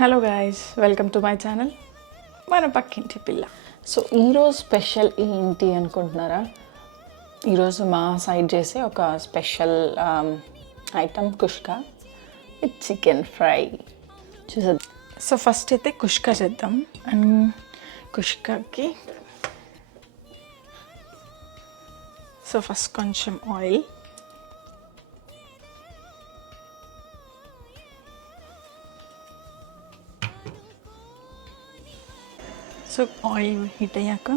Hello guys, welcome to my channel మన పక్కింటి పిల్ల. సో ఈరోజు స్పెషల్ ఏంటి అనుకుంటున్నారా? ఈరోజు మా సైడ్ చేసే ఒక స్పెషల్ ఐటమ్ కుష్కా విత్ చికెన్ ఫ్రై చూసేద్దాం. సో ఫస్ట్ అయితే కుష్కా చేద్దాం. అండ్ కుష్కాకి సో ఫస్ట్ కొంచెం ఆయిల్, సో ఆయిల్ హీట్ అయ్యాక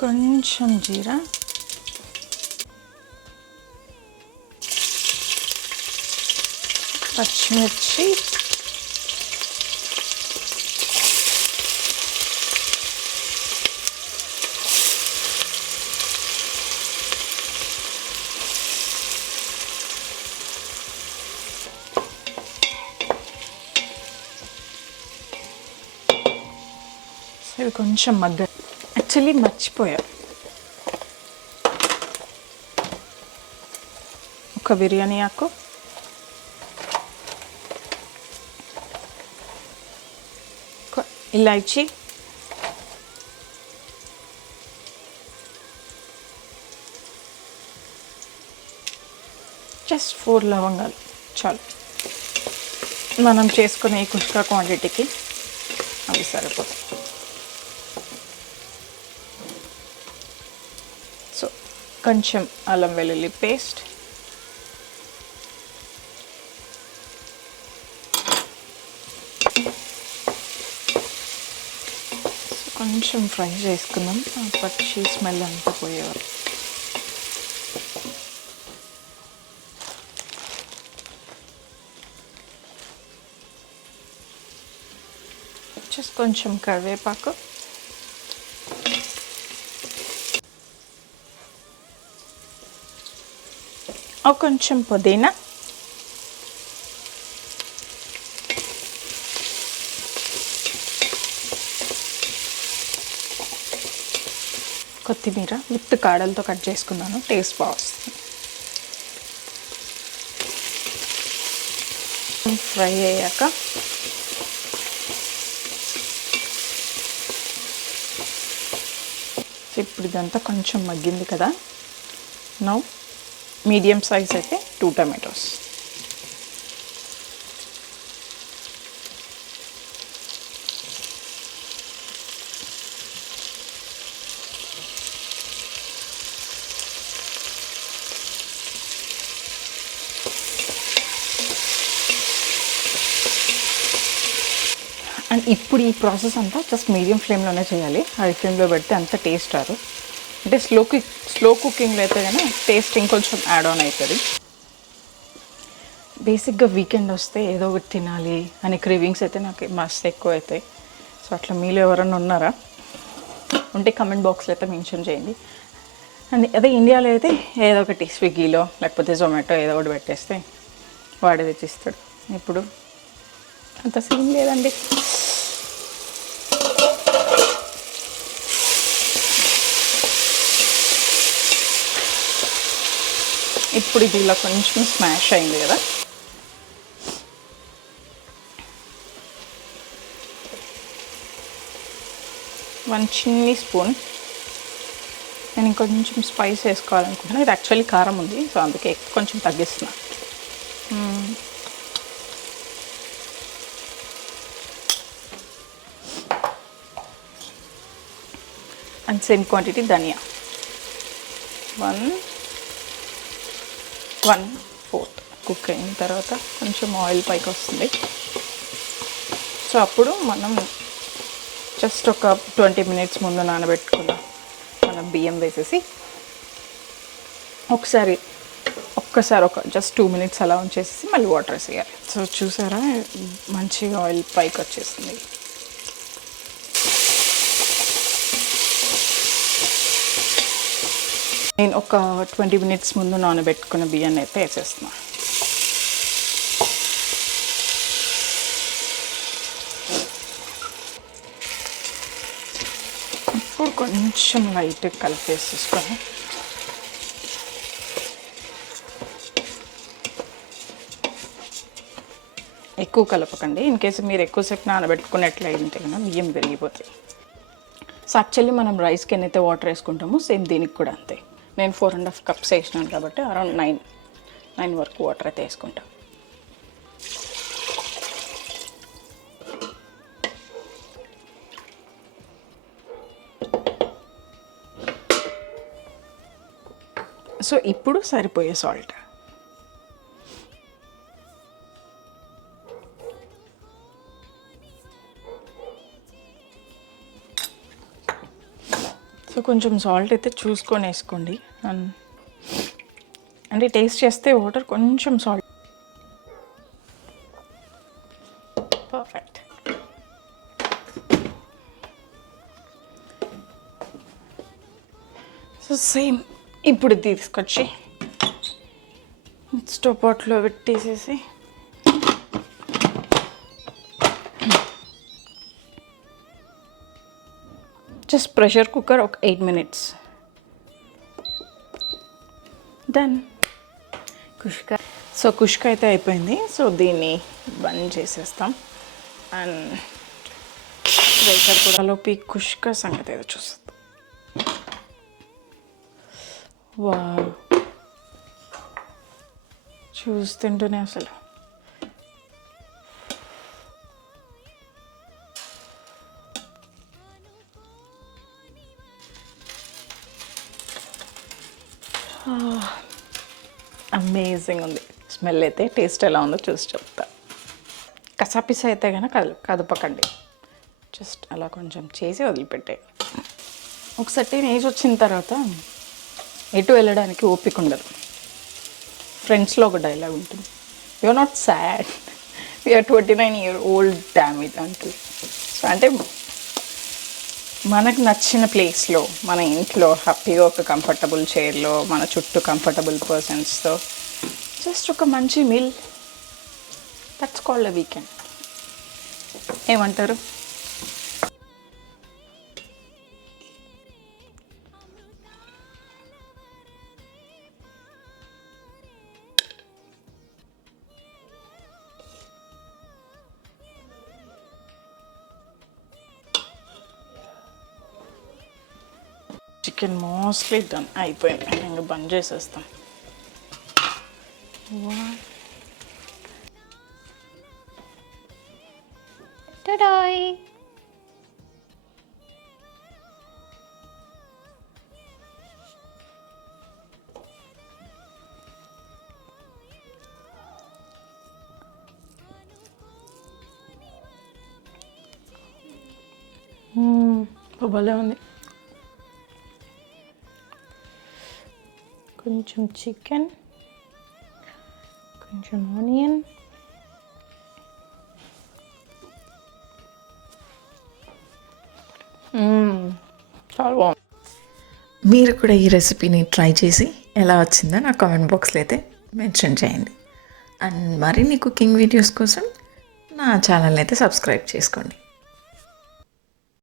కొంచెం జీరా, పచ్చిమిర్చి, ఇవి కొంచెం మగ్గ. యాక్చువల్లీ మర్చిపోయా, ఒక బిర్యానీ ఆకు, ఇలాచీ, జస్ట్ 4 లవంగాలు చాలు. మనం చేసుకునే ఈ కుష్కా క్వాంటిటీకి అవి సరిపోతాయి. సో కొంచెం అల్లం వెల్లుల్లి పేస్ట్, కొంచెం ఫ్రై చేసుకుందాం, పచ్చి స్మెల్ అంతా పోయేవారు. జస్ట్ కొంచెం కరివేపాకు, కొంచెం పుదీనా, కొత్తిమీర విత్ కాడలతో కట్ చేసుకున్నాను, టేస్ట్ బాగా వస్తుంది. ఫ్రై అయ్యాక ఇప్పుడు ఇదంతా కొంచెం మగ్గింది కదా, నౌ మీడియం సైజ్ అయితే 2 టమాటోస్. అండ్ ఇప్పుడు ఈ ప్రాసెస్ అంతా జస్ట్ మీడియం ఫ్లేమ్లోనే చేయాలి. హై ఫ్లేమ్లో పెడితే అంత టేస్ట్ రాదు. అంటే స్లో కుకింగ్లో అయితే కానీ టేస్ట్ ఇంకొంచెం యాడ్ ఆన్ అవుతుంది. బేసిక్గా వీకెండ్ వస్తే ఏదో ఒకటి తినాలి అనే క్రేవింగ్స్ అయితే నాకు మస్తు ఎక్కువ అవుతాయి. సో అట్లా మీలో ఎవరైనా ఉన్నారా ఉంటే కమెంట్ బాక్స్లో అయితే మెన్షన్ చేయండి. అండ్ అదే ఇండియాలో అయితే ఏదో ఒకటి స్విగ్గీలో లేకపోతే జొమాటో ఏదో ఒకటి పెట్టేస్తే వాడే తెచ్చిస్తాడు. ఇప్పుడు అంత సీన్ లేదండి. ఇప్పుడు ఇది ఇలా కొంచెం స్మాష్ అయింది కదా, వన్ చిన్ని స్పూన్ నేను ఇంకొంచెం స్పైస్ వేసుకోవాలనుకుంటున్నాను. ఇది యాక్చువల్లీ కారం ఉంది, సో అందుకే కొంచెం తగ్గిస్తున్నా. అండ్ సేమ్ క్వాంటిటీ ధనియా, 1/4 కుక్ అయిన తర్వాత కొంచెం ఆయిల్ పైకి వస్తుంది. సో అప్పుడు మనం జస్ట్ ఒక 20 మినిట్స్ ముందు నానబెట్టుకున్న మన బియ్యం వేసేసి ఒక్కసారి ఒక జస్ట్ 2 మినిట్స్ అలా ఉంచేసి మళ్ళీ వాటర్ వేసేయాలి. సో చూసారా, మంచిగా ఆయిల్ పైకి వచ్చేసింది. నేను ఒక 20 మినిట్స్ ముందు నానబెట్టుకున్న బియ్యాన్ని అయితే వేసేస్తున్నా. ఇప్పుడు కొంచెం లైట్గా కలిపేసేసుకొని ఎక్కువ కలపకండి. ఇన్ కేసు మీరు ఎక్కువసేపు నానబెట్టుకున్నట్లయితే కన్నా బియ్యం విరిగిపోతాయి. సో యాక్చువల్లీ మనం రైస్కి ఎన్నైతే వాటర్ వేసుకుంటామో సేమ్ దీనికి కూడా అంతే. నేను 4.5 కప్స్ వేసినాను కాబట్టి అరౌండ్ 9 వరకు వాటర్ అయితే వేసుకుంటాం. సో ఇప్పుడు సరిపోయే సాల్ట్. సో కొంచెం సాల్ట్ అయితే చూసుకొని వేసుకోండి. అంటే టేస్ట్ చేస్తే వాటర్ కొంచెం సాల్ట్. పర్ఫెక్ట్. సో సేమ్ ఇప్పుడు తీసుకొచ్చి స్టవ్ పాట్లో పెట్టేసేసి జస్ట్ ప్రెషర్ కుక్కర్ ఒక 8 minutes. డన్. కుష్క. సో కుష్క అయితే అయిపోయింది. సో దీన్ని బంద్ చేసేస్తాం. అండ్ రైసర్ కూడా లోపి కుష్క సంగతి ఏదో చూస్తాం. వా, చూస్తుంటేనే అసలు అమేజింగ్ ఉంది. స్మెల్ అయితే టేస్ట్ ఎలా ఉందో చూసి చెప్తా. కసాపిస అయితే కనుక కదపకండి, జస్ట్ అలా కొంచెం చేసి వదిలిపెట్టే. ఒక సర్టెన్ ఏజ్ వచ్చిన తర్వాత ఎటు వెళ్ళడానికి ఓపిక ఉండదు. ఫ్రెండ్స్లో ఒక డైలాగ్ ఉంటుంది, you're not sad, you're 29-year-old damage అంటూ. సో అంటే మనకు నచ్చిన ప్లేస్లో, మన ఇంట్లో హ్యాపీగా ఒక కంఫర్టబుల్ చైర్లో, మన చుట్టూ కంఫర్టబుల్ పర్సన్స్తో జస్ట్ ఒక మంచి meal, that's called a weekend. ఏమంటారు? చికెన్ మోస్ట్లీ డన్ అయిపోయింది. ఇంకా బంద్ చేసేస్తాం. టడాయ్. భలే ఉంది. కొంచెం చికెన్, కొంచెం ఆనియన్, చాలా బాగుంది. మీరు కూడా ఈ రెసిపీని ట్రై చేసి ఎలా వచ్చిందో నా కామెంట్ బాక్స్లో అయితే మెన్షన్ చేయండి. అండ్ మరిన్ని కుకింగ్ వీడియోస్ కోసం నా ఛానల్ అయితే సబ్స్క్రైబ్ చేసుకోండి.